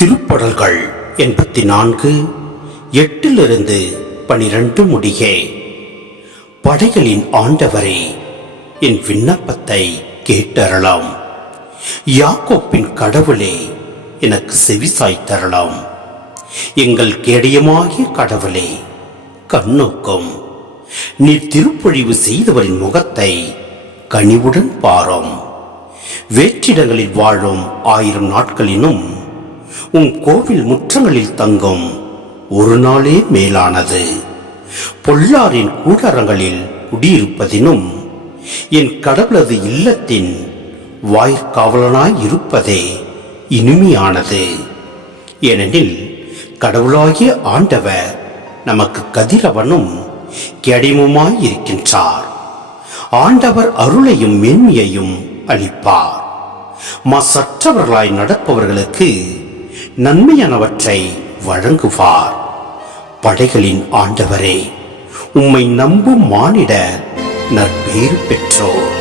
திருப்படல்கள் எண்பத்தி நான்கு எட்டிலிருந்து பனிரெண்டு முடிகே. படைகளின் ஆண்டவரே என் விண்ணப்பத்தை கேட்டறலாம் யாக்கோப்பின் கடவுளே எனக்கு செவிசாய் தரலாம். எங்கள் கேடயமாகிய கடவுளே கண்ணோக்கம். நீர் திருப்பொழிவு செய்தவரின் முகத்தை கனிவுடன் பாரும். வேற்றிடங்களில் வாழும் ஆயிரம் நாட்களினும் உன் கோவில் முற்றங்களில் தங்கும். ஒரு நாளே மேலானது. பொல்லாரின் கூடாரங்களில் குடியிருப்பதினும் என் கடவுளது இல்லத்தின் வாய்க்காவலனாய் இருப்பதே இனிமையானது. ஏனெனில் கடவுளாகிய ஆண்டவர் நமக்கு கதிரவனும் கெடிமுமாய் இருக்கின்றார். ஆண்டவர் அருளையும் மென்மையையும் அளிப்பார். மசற்றவர்களாய் நடப்பவர்களுக்கு நன்மையானவற்றை வழங்குவார். படைகளின் ஆண்டவரே உம்மை நம்பும் மானிடர் நற்பேறு பெற்றோர்.